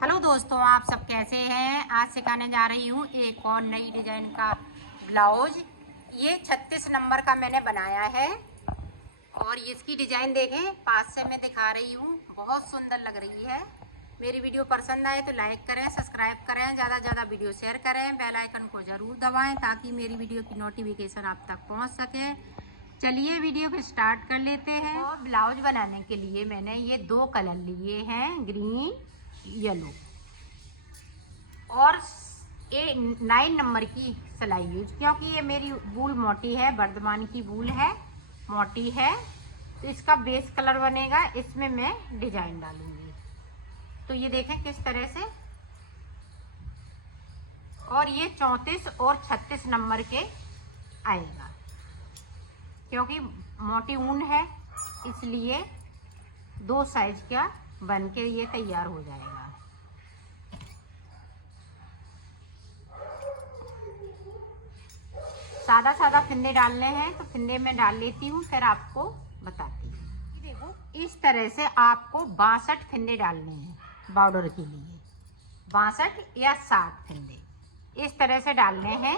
Hello दोस्तों, आप सब कैसे हैं। आज सिखाने जा रही हूँ एक और नई डिज़ाइन का ब्लाउज। ये 36 नंबर का मैंने बनाया है और इसकी डिज़ाइन देखें, पास से मैं दिखा रही हूँ, बहुत सुंदर लग रही है। मेरी वीडियो पसंद आए तो लाइक करें, सब्सक्राइब करें, ज़्यादा से ज़्यादा वीडियो शेयर करें, बेल आइकन को ज़रूर दबाएं ताकि मेरी वीडियो की नोटिफिकेशन आप तक पहुँच सके। चलिए वीडियो को स्टार्ट कर लेते हैं। और ब्लाउज बनाने के लिए मैंने ये 2 कलर लिए हैं, ग्रीन येलो, और 9 नंबर की सिलाई यूज, क्योंकि ये मेरी वूल मोटी है, बर्धमान की वूल है, मोटी है, तो इसका बेस कलर बनेगा, इसमें मैं डिजाइन डालूंगी। तो ये देखें किस तरह से। और ये 34 और 36 नंबर के आएगा, क्योंकि मोटी ऊन है इसलिए 2 साइज का बन के ये तैयार हो जाएगा। सादा सादा फिंदे डालने हैं तो फिंदे में डाल लेती हूँ, फिर आपको बताती हूँ। देखो इस तरह से आपको 62 फिंदे डालने हैं बॉर्डर के लिए, 62 या 60 फिंदे इस तरह से डालने हैं।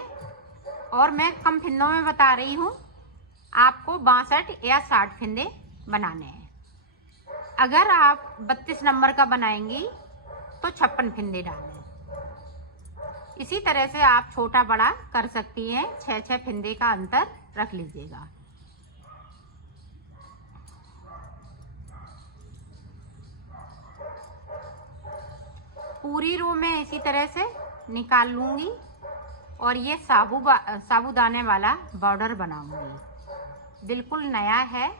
और मैं कम फिंदों में बता रही हूँ, आपको 62 या 60 फिंदे बनाने हैं। अगर आप 32 नंबर का बनाएंगी तो 56 फिंदे डालें। इसी तरह से आप छोटा बड़ा कर सकती हैं, 6-6 फिंदे का अंतर रख लीजिएगा। पूरी रो में इसी तरह से निकाल लूंगी और ये साबूदाने वाला बॉर्डर बनाऊंगी, बिल्कुल नया है।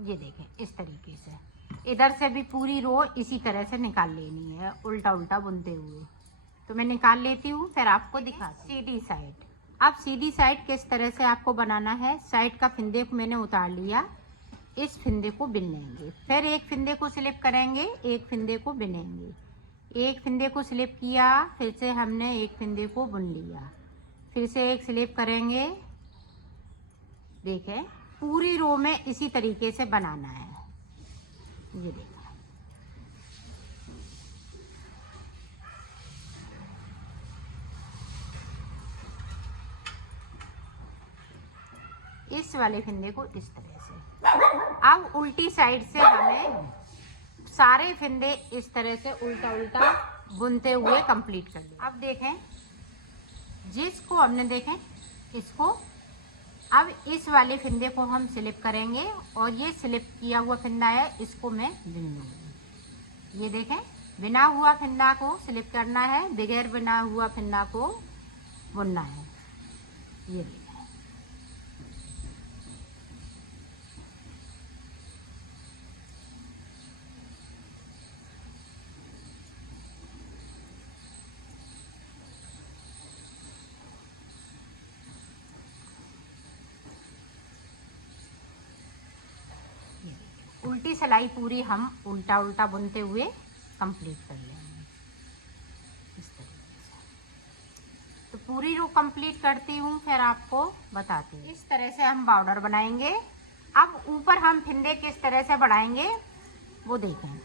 ये देखें इस तरीके से, इधर से भी पूरी रो इसी तरह से निकाल लेनी है, उल्टा उल्टा बुनते हुए। तो मैं निकाल लेती हूँ, फिर आपको दिखाती हूँ। सीधी साइड, अब सीधी साइड किस तरह से आपको बनाना है। साइड का फिंदे को मैंने उतार लिया, इस फिंदे को बिन लेंगे, फिर एक फिंदे को स्लिप करेंगे, एक फिंदे को बिनेंगे, एक फिंदे को स्लिप किया, फिर से हमने एक फिंदे को बुन लिया, फिर से एक स्लिप करेंगे। देखें पूरी रो में इसी तरीके से बनाना है। ये देखो इस वाले फिंदे को इस तरह से। अब उल्टी साइड से हमें सारे फिंदे इस तरह से उल्टा उल्टा बुनते हुए कंप्लीट कर दिया। अब देखें जिसको हमने देखें इसको, अब इस वाले फिंदे को हम स्लिप करेंगे और ये स्लिप किया हुआ फिंदा है, इसको मैं बिन लूँगी। ये देखें बिना हुआ फिंदा को स्लिप करना है, बगैर बिना हुआ फिंदा को बुनना है। ये देखें उल्टी सिलाई पूरी हम उल्टा उल्टा बुनते हुए कंप्लीट कर लेंगे इस तरीके से। तो पूरी रो कंप्लीट करती हूँ, फिर आपको बताती हूँ। इस तरह से हम बॉर्डर बनाएंगे। अब ऊपर हम फिंदे किस तरह से बढ़ाएंगे वो देखें।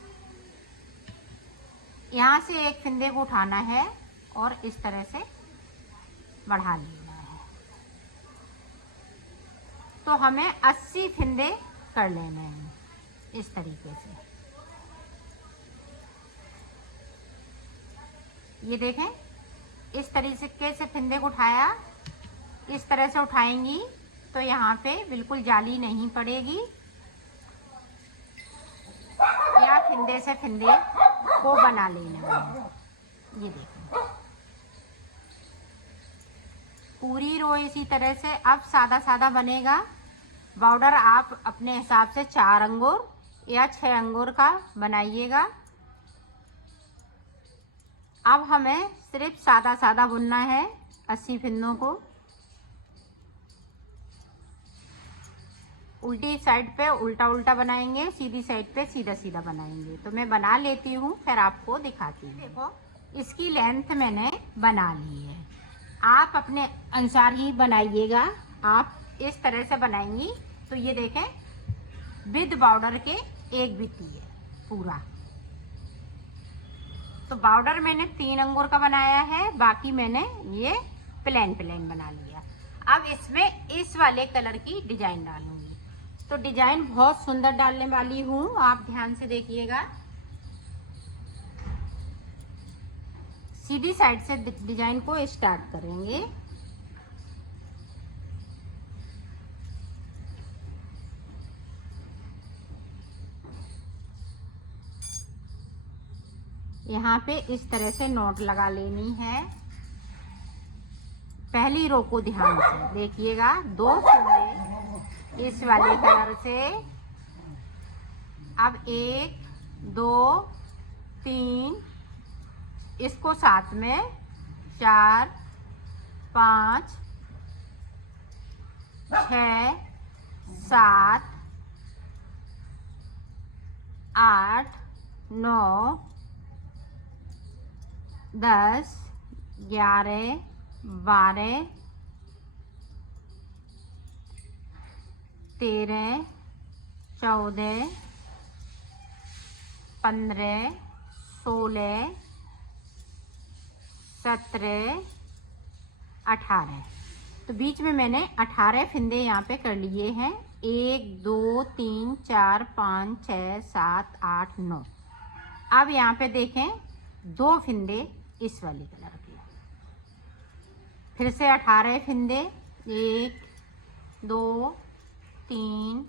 यहाँ से एक फिंदे को उठाना है और इस तरह से बढ़ा लेना है। तो हमें 80 फिंदे कर लेने हैं इस तरीके से। ये देखें इस तरीके से फिंदे को उठाया, इस तरह से उठाएंगी तो यहाँ पे बिल्कुल जाली नहीं पड़ेगी, या फिंदे से फिंदे को बना लेना है। ये देखें पूरी रो इसी तरह से। अब सादा सादा बनेगा बॉर्डर, आप अपने हिसाब से 4 अंगूर या 6 अंगूर का बनाइएगा। अब हमें सिर्फ सादा सादा बुनना है 80 फिंदों को। उल्टी साइड पे उल्टा उल्टा बनाएंगे, सीधी साइड पे सीधा सीधा बनाएंगे। तो मैं बना लेती हूँ, फिर आपको दिखाती हूँ। देखो इसकी लेंथ मैंने बना ली है, आप अपने अनुसार ही बनाइएगा। आप इस तरह से बनाएंगी तो ये देखें विद बॉर्डर के एक बिट्टी है पूरा। तो बॉर्डर मैंने 3 अंगूर का बनाया है, बाकी मैंने ये प्लेन बना लिया। अब इसमें इस वाले कलर की डिजाइन डालूंगी। तो डिजाइन बहुत सुंदर डालने वाली हूँ, आप ध्यान से देखिएगा। सीधी साइड से डिजाइन को स्टार्ट करेंगे। यहाँ पे इस तरह से नोट लगा लेनी है। पहली रो को ध्यान से देखिएगा, 2 फंदे इस वाले कलर से। अब 1 2 3 इसको साथ में 4 5 6 7 8 9 10 11 12 13 14 15 16 17 18। तो बीच में मैंने 18 फिंदे यहाँ पे कर लिए हैं। 1 2 3 4 5 6 7 8 9। अब यहाँ पे देखें 2 फिंदे इस वाली कलर के, फिर से 18 फिंदे। 1 2 3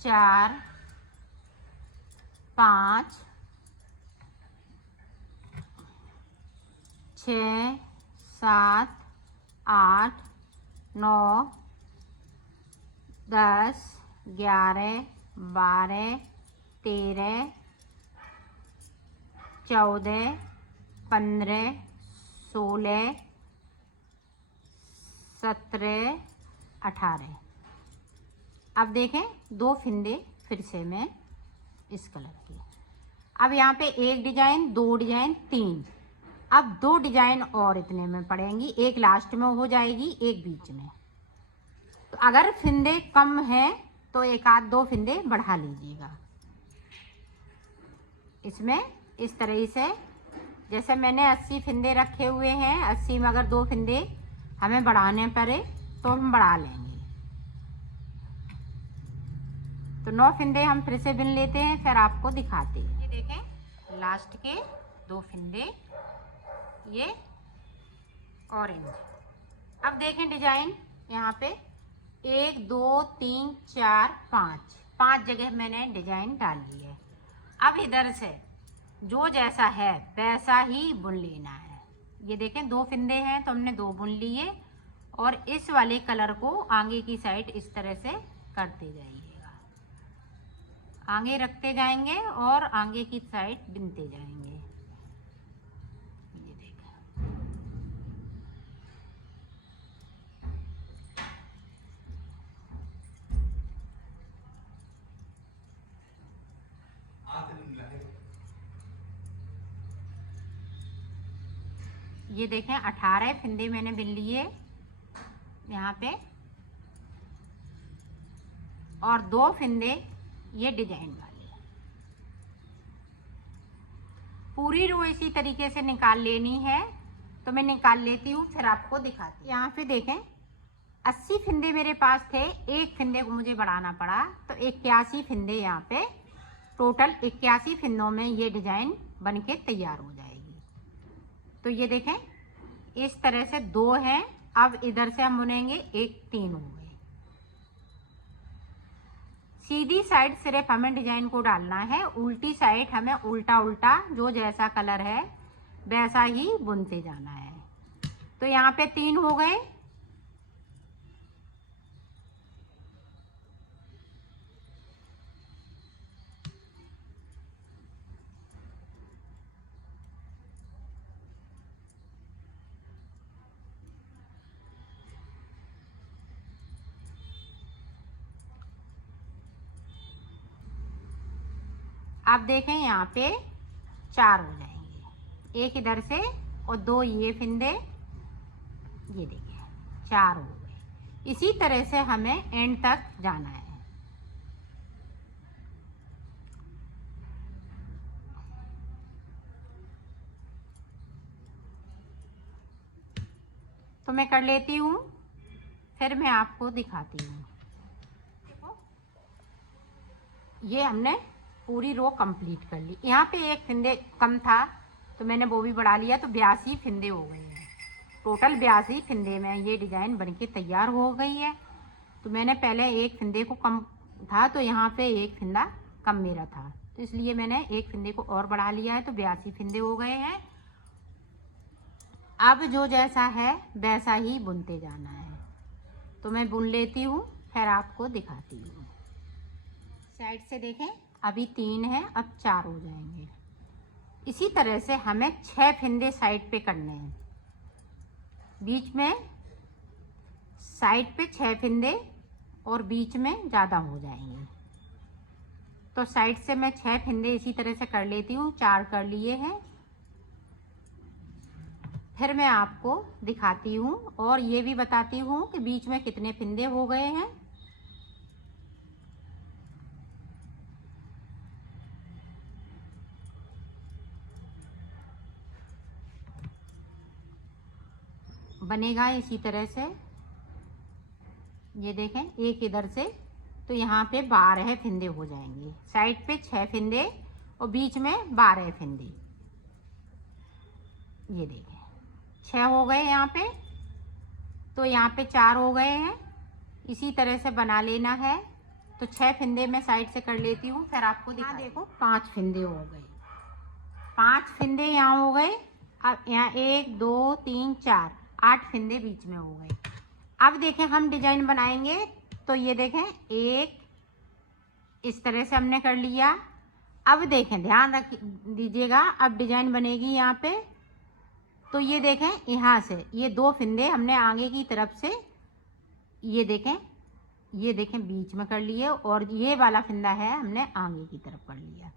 4 5 6 7 8 9 10 11 12 13 14 15 16 17 18। अब देखें 2 फिंदे फिर से मैं इस कलर की। अब यहाँ पे 1 डिजाइन 2 डिजाइन 3। अब 2 डिजाइन और इतने में पड़ेंगी, एक लास्ट में हो जाएगी, एक बीच में। तो अगर फिंदे कम हैं तो 1 आध 2 फिंदे बढ़ा लीजिएगा। इसमें इस तरह से जैसे मैंने 80 फिंदे रखे हुए हैं, 80 में अगर 2 फिंदे हमें बढ़ाने पड़े तो हम बढ़ा लेंगे। तो 9 फिंदे हम फिर से बिन लेते हैं, फिर आपको दिखाते हैं। ये देखें लास्ट के 2 फिंदे ये ऑरेंज। अब देखें डिजाइन यहाँ पे 1 2 3 4 5 जगह मैंने डिजाइन डाल ली है। अब इधर से जो जैसा है वैसा ही बुन लेना है। ये देखें 2 फिंदे हैं तो हमने 2 बुन लिए, और इस वाले कलर को आगे की साइड इस तरह से करते जाइएगा, आगे रखते जाएंगे और आगे की साइड बुनते जाएंगे। ये देखें ये देखें 18 फिंदे मैंने बिन लिए यहाँ पे, और 2 फिंदे ये डिजाइन वाले। पूरी रो इसी तरीके से निकाल लेनी है। तो मैं निकाल लेती हूँ, फिर आपको दिखाती हूँ। यहाँ पे देखें 80 फिंदे मेरे पास थे, 1 फिंदे को मुझे बढ़ाना पड़ा, तो 81 फिंदे यहाँ पे, टोटल 81 फिंदों में ये डिजाइन बन के तैयार हो जाएगी। तो ये देखें इस तरह से 2 हैं। अब इधर से हम बुनेंगे 1 3 हो गए। सीधी साइड सिर्फ हमें डिजाइन को डालना है, उल्टी साइड हमें उल्टा उल्टा जो जैसा कलर है वैसा ही बुनते जाना है। तो यहाँ पे 3 हो गए। आप देखें यहाँ पे 4 हो जाएंगे, 1 इधर से और 2 ये फिंदे ये देखिए 4 हो गए। इसी तरह से हमें एंड तक जाना है। तो मैं कर लेती हूँ, फिर मैं आपको दिखाती हूँ। देखो ये हमने पूरी रो कंप्लीट कर ली। यहाँ पे एक फिंदे कम था तो मैंने वो भी बढ़ा लिया, तो 82 फिंदे हो गए हैं। टोटल 82 फिंदे में ये डिज़ाइन बनके तैयार हो गई है। तो मैंने पहले एक फिंदे को कम था तो यहाँ पे एक फिंदा कम मेरा था, तो इसलिए मैंने एक फिंदे को और बढ़ा लिया है, तो 82 फिंदे हो गए हैं। अब जो जैसा है वैसा ही बुनते जाना है। तो मैं बुन लेती हूँ, फिर आपको दिखाती हूँ। साइड से देखें, अभी 3 है, अब 4 हो जाएंगे। इसी तरह से हमें 6 फिंदे साइड पे करने हैं। बीच में साइड पे 6 फिंदे और बीच में ज़्यादा हो जाएंगे। तो साइड से मैं 6 फिंदे इसी तरह से कर लेती हूँ। 4 कर लिए हैं, फिर मैं आपको दिखाती हूँ और ये भी बताती हूँ कि बीच में कितने फिंदे हो गए हैं। बनेगा इसी तरह से। ये देखें, एक इधर से, तो यहाँ पे 12 फिंदे हो जाएंगे। साइड पे 6 फिंदे और बीच में 12 फिंदे। ये देखें 6 हो गए यहाँ पे, तो यहाँ पे 4 हो गए हैं। इसी तरह से बना लेना है। तो 6 फिंदे मैं साइड से कर लेती हूँ, फिर आपको दिखा। देखो 5 फिंदे हो गए, 5 फिंदे यहाँ हो गए। अब यहाँ 1 2 3 4 8 फिंदे बीच में हो गए। अब देखें हम डिजाइन बनाएंगे, तो ये देखें एक इस तरह से हमने कर लिया। अब देखें, ध्यान रख दीजिएगा, अब डिजाइन बनेगी यहाँ पे। तो ये देखें यहाँ से ये 2 फिंदे हमने आगे की तरफ से, ये देखें बीच में कर लिए, और ये वाला फिंदा है हमने आगे की तरफ कर लिया,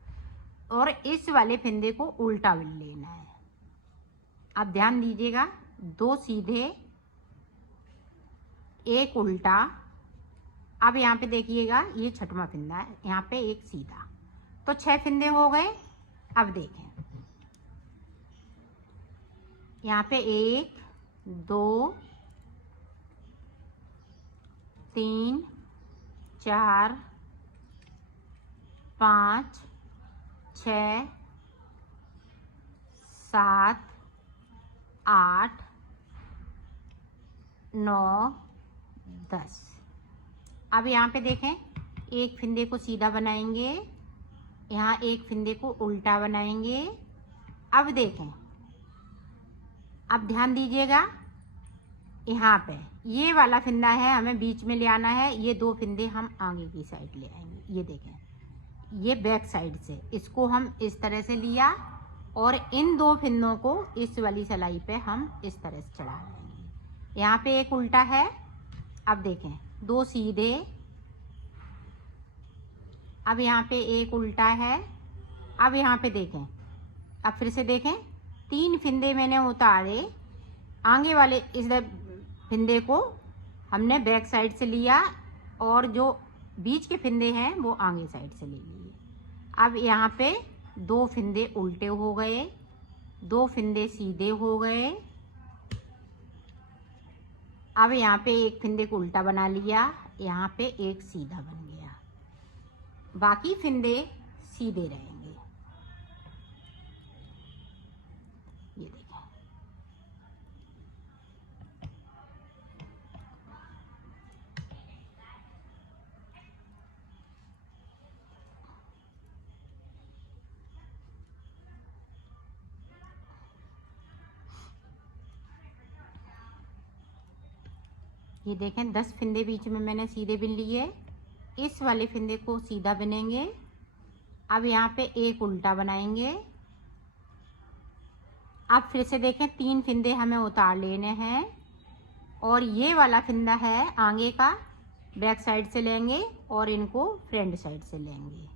और इस वाले फिंदे को उल्टा बिन लेना है। अब ध्यान दीजिएगा, 2 सीधे, एक उल्टा। अब यहाँ पे देखिएगा ये 6वां फिंदा है, यहाँ पे एक सीधा, तो 6 फिंदे हो गए। अब देखें यहाँ पे 1 2 3 4 5 6 7 8 9 10। अब यहाँ पे देखें, एक फिंदे को सीधा बनाएंगे, यहाँ एक फिंदे को उल्टा बनाएंगे। अब देखें, अब ध्यान दीजिएगा, यहाँ पे ये वाला फिंदा है हमें बीच में ले आना है। ये 2 फिंदे हम आगे की साइड ले आएंगे। ये देखें, ये बैक साइड से इसको हम इस तरह से लिया, और इन 2 फिंदों को इस वाली सिलाई पे हम इस तरह से चढ़ा लेंगे। यहाँ पे एक उल्टा है। अब देखें 2 सीधे, अब यहाँ पे एक उल्टा है। अब यहाँ पे देखें, अब फिर से देखें, 3 फिंदे मैंने उतारे, आगे वाले इस फिंदे को हमने बैक साइड से लिया, और जो बीच के फिंदे हैं वो आगे साइड से ले लिए। अब यहाँ पे 2 फिंदे उल्टे हो गए, 2 फिंदे सीधे हो गए। अब यहाँ पे एक फिंदे को उल्टा बना लिया, यहाँ पे एक सीधा बन गया, बाकी फिंदे सीधे रहेंगे। ये देखें, ये देखें 10 फिंदे बीच में मैंने सीधे बिन लिए। इस वाले फिंदे को सीधा बिनेंगे। अब यहाँ पे एक उल्टा बनाएंगे। अब फिर से देखें, 3 फिंदे हमें उतार लेने हैं, और ये वाला फिंदा है आगे का, बैक साइड से लेंगे और इनको फ्रंट साइड से लेंगे।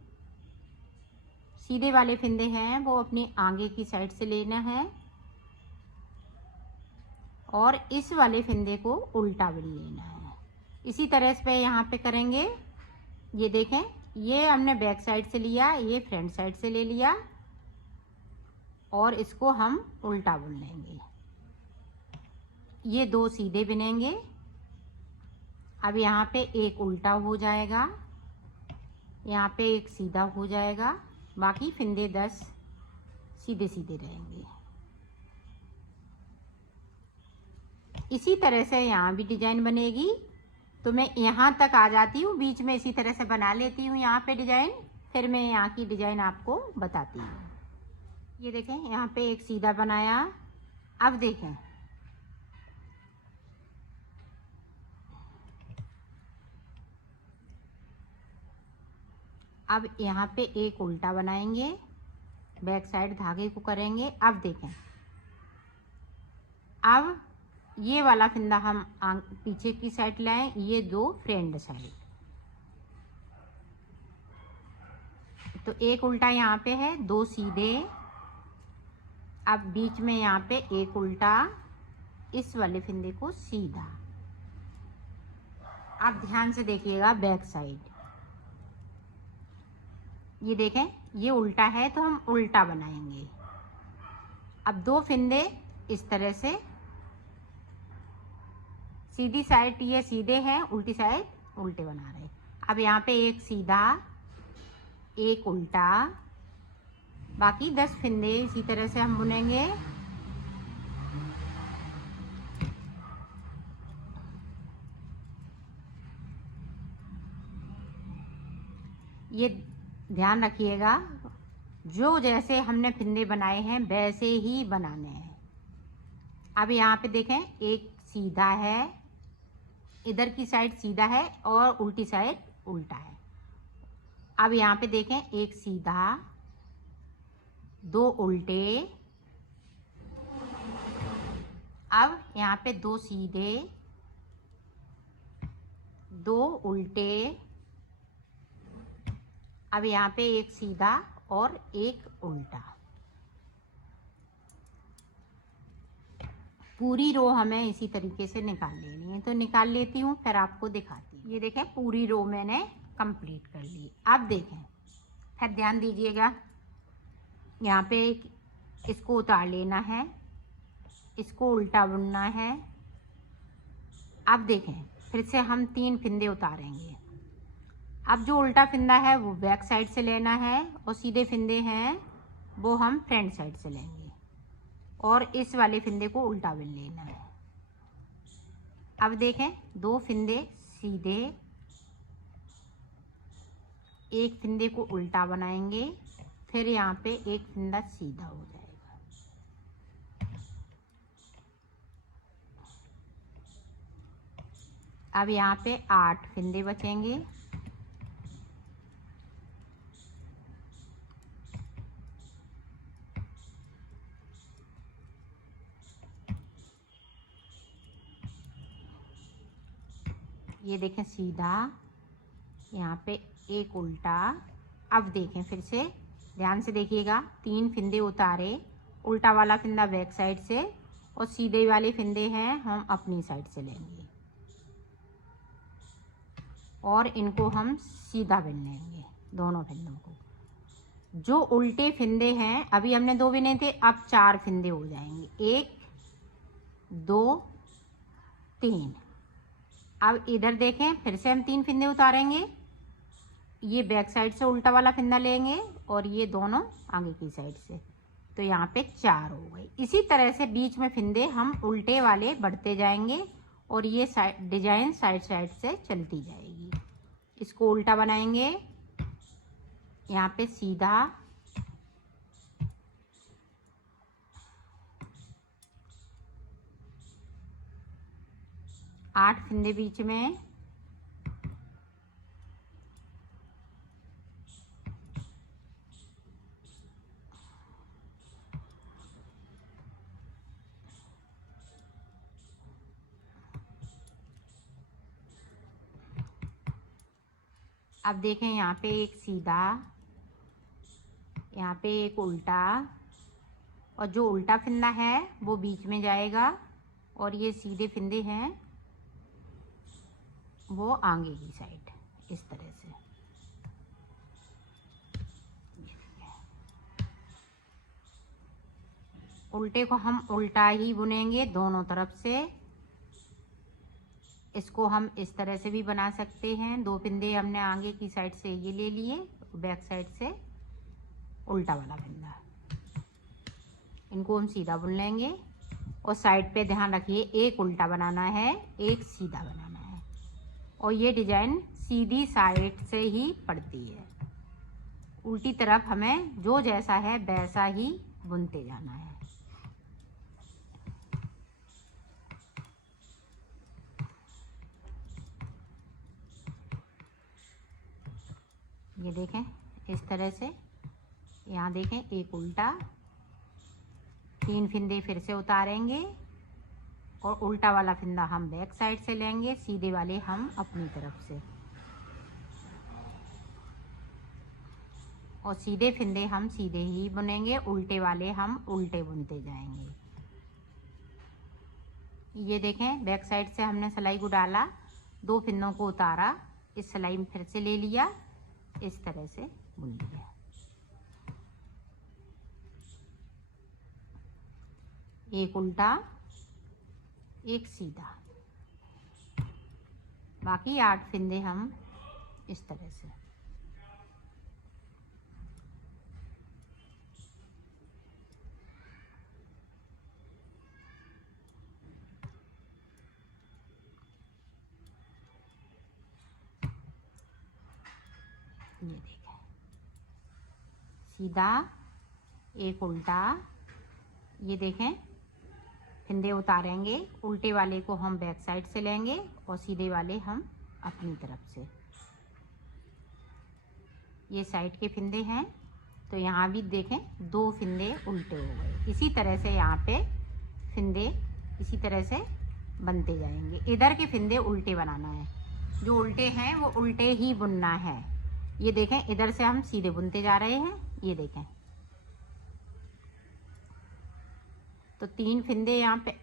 सीधे वाले फिंदे हैं वो अपनी आगे की साइड से लेना है, और इस वाले फंदे को उल्टा बुन लेना है। इसी तरह से यहाँ पे करेंगे। ये देखें, ये हमने बैक साइड से लिया, ये फ्रंट साइड से ले लिया और इसको हम उल्टा बुन लेंगे। ये 2 सीधे बुनेंगे। अब यहाँ पे एक उल्टा हो जाएगा, यहाँ पे एक सीधा हो जाएगा, बाकी फंदे 10 सीधे सीधे रहेंगे। इसी तरह से यहाँ भी डिजाइन बनेगी। तो मैं यहाँ तक आ जाती हूँ, बीच में इसी तरह से बना लेती हूँ यहाँ पे डिजाइन, फिर मैं यहाँ की डिजाइन आपको बताती हूँ। ये देखें, यहाँ पे एक सीधा बनाया। अब देखें, अब यहाँ पे एक उल्टा बनाएंगे, बैक साइड धागे को करेंगे। अब देखें, अब ये वाला फंदा हम पीछे की साइड लाएं, ये 2 फ्रंट साइड। तो एक उल्टा यहाँ पे है, 2 सीधे। अब बीच में यहाँ पे एक उल्टा, इस वाले फंदे को सीधा। अब ध्यान से देखिएगा बैक साइड। ये देखें, ये उल्टा है तो हम उल्टा बनाएंगे। अब 2 फंदे इस तरह से, सीधी साइड ये सीधे हैं, उल्टी साइड उल्टे बना रहे। अब यहाँ पे एक सीधा, एक उल्टा, बाकी 10 फंदे इसी तरह से हम बुनेंगे। ये ध्यान रखिएगा, जो जैसे हमने फंदे बनाए हैं वैसे ही बनाने हैं। अब यहाँ पे देखें, एक सीधा है, इधर की साइड सीधा है और उल्टी साइड उल्टा है। अब यहाँ पे देखें, एक सीधा, 2 उल्टे। अब यहाँ पे 2 सीधे, 2 उल्टे। अब यहाँ पे एक सीधा और एक उल्टा। पूरी रो हमें इसी तरीके से निकाल लेनी है। तो निकाल लेती हूँ, फिर आपको दिखाती हूँ। ये देखें, पूरी रो मैंने कंप्लीट कर ली। अब देखें, फिर ध्यान दीजिएगा, यहाँ पे इसको उतार लेना है, इसको उल्टा बुनना है। अब देखें, फिर से हम 3 फंदे उतारेंगे। अब जो उल्टा फंदा है वो बैक साइड से लेना है और सीधे फंदे हैं वो हम फ्रंट साइड से लेंगे और इस वाले फंदे को उल्टा बुन लेना है। अब देखें, 2 फंदे सीधे, एक फंदे को उल्टा बनाएंगे, फिर यहाँ पे एक फंदा सीधा हो जाएगा। अब यहाँ पे 8 फंदे बचेंगे। ये देखें, सीधा, यहाँ पे एक उल्टा। अब देखें, फिर से ध्यान से देखिएगा, 3 फंदे उतारे, उल्टा वाला फंदा बैक साइड से और सीधे वाले फंदे हैं हम अपनी साइड से लेंगे और इनको हम सीधा बुन लेंगे, दोनों फंदों को। जो उल्टे फंदे हैं, अभी हमने 2 बुने थे, अब 4 फंदे हो जाएंगे, 1 2 3। अब इधर देखें, फिर से हम 3 फंदे उतारेंगे, ये बैक साइड से उल्टा वाला फंदा लेंगे और ये दोनों आगे की साइड से। तो यहाँ पे 4 हो गए। इसी तरह से बीच में फंदे हम उल्टे वाले बढ़ते जाएंगे और ये डिजाइन साइड साइड से चलती जाएगी। इसको उल्टा बनाएंगे, यहाँ पे सीधा, 8 फंदे बीच में, अब देखें, यहाँ पे एक सीधा, यहाँ पे एक उल्टा और जो उल्टा फंदा है वो बीच में जाएगा और ये सीधे फिंदे हैं वो आगे की साइड इस तरह से। उल्टे को हम उल्टा ही बुनेंगे दोनों तरफ से। इसको हम इस तरह से भी बना सकते हैं। 2 फिंदे हमने आगे की साइड से ये ले लिए, बैक साइड से उल्टा वाला फंदा, इनको हम सीधा बुन लेंगे। और साइड पे ध्यान रखिए, एक उल्टा बनाना है, एक सीधा बनाना है। और ये डिजाइन सीधी साइड से ही पड़ती है, उल्टी तरफ हमें जो जैसा है वैसा ही बुनते जाना है। ये देखें इस तरह से, यहाँ देखें एक उल्टा, 3 फिंदे फिर से उतारेंगे और उल्टा वाला फिंदा हम बैक साइड से लेंगे, सीधे वाले हम अपनी तरफ से, और सीधे फिंदे हम सीधे ही बुनेंगे, उल्टे वाले हम उल्टे बुनते जाएंगे। ये देखें बैक साइड से हमने सिलाई को डाला, 2 फिंदों को उतारा, इस सिलाई में फिर से ले लिया, इस तरह से बुन लिया। एक उल्टा एक सीधा, बाकी 8 फिंदे हम इस तरह से। ये देखें सीधा एक उल्टा, ये देखें फिंदे उतारेंगे, उल्टे वाले को हम बैक साइड से लेंगे और सीधे वाले हम अपनी तरफ से। ये साइड के फिंदे हैं, तो यहाँ भी देखें 2 फिंदे उल्टे हो गए। इसी तरह से यहाँ पे फिंदे इसी तरह से बनते जाएंगे। इधर के फिंदे उल्टे बनाना है, जो उल्टे हैं वो उल्टे ही बुनना है। ये देखें इधर से हम सीधे बुनते जा रहे हैं, ये देखें तो 3 फिंदे यहाँ पे,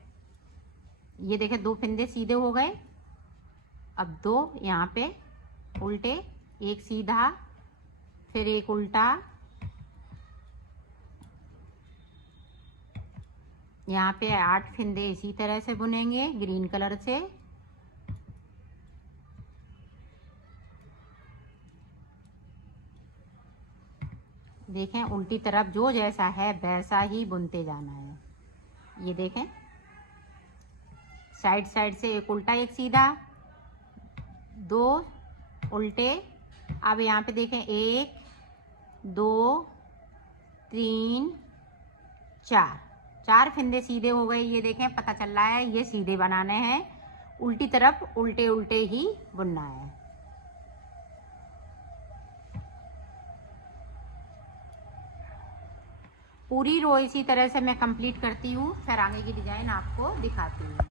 ये देखें 2 फिंदे सीधे हो गए, अब 2 यहाँ पे उल्टे, एक सीधा, फिर एक उल्टा, यहाँ पे 8 फिंदे इसी तरह से बुनेंगे ग्रीन कलर से। देखें उल्टी तरफ जो जैसा है वैसा ही बुनते जाना है। ये देखें साइड साइड से एक उल्टा एक सीधा, 2 उल्टे। अब यहाँ पे देखें 1 2 3 4 फिंदे सीधे हो गए। ये देखें पता चल रहा है ये सीधे बनाने हैं, उल्टी तरफ उल्टे उल्टे ही बुनना है। पूरी रो इसी तरह से मैं कंप्लीट करती हूँ, फिर आगे की डिजाइन आपको दिखाती हूँ।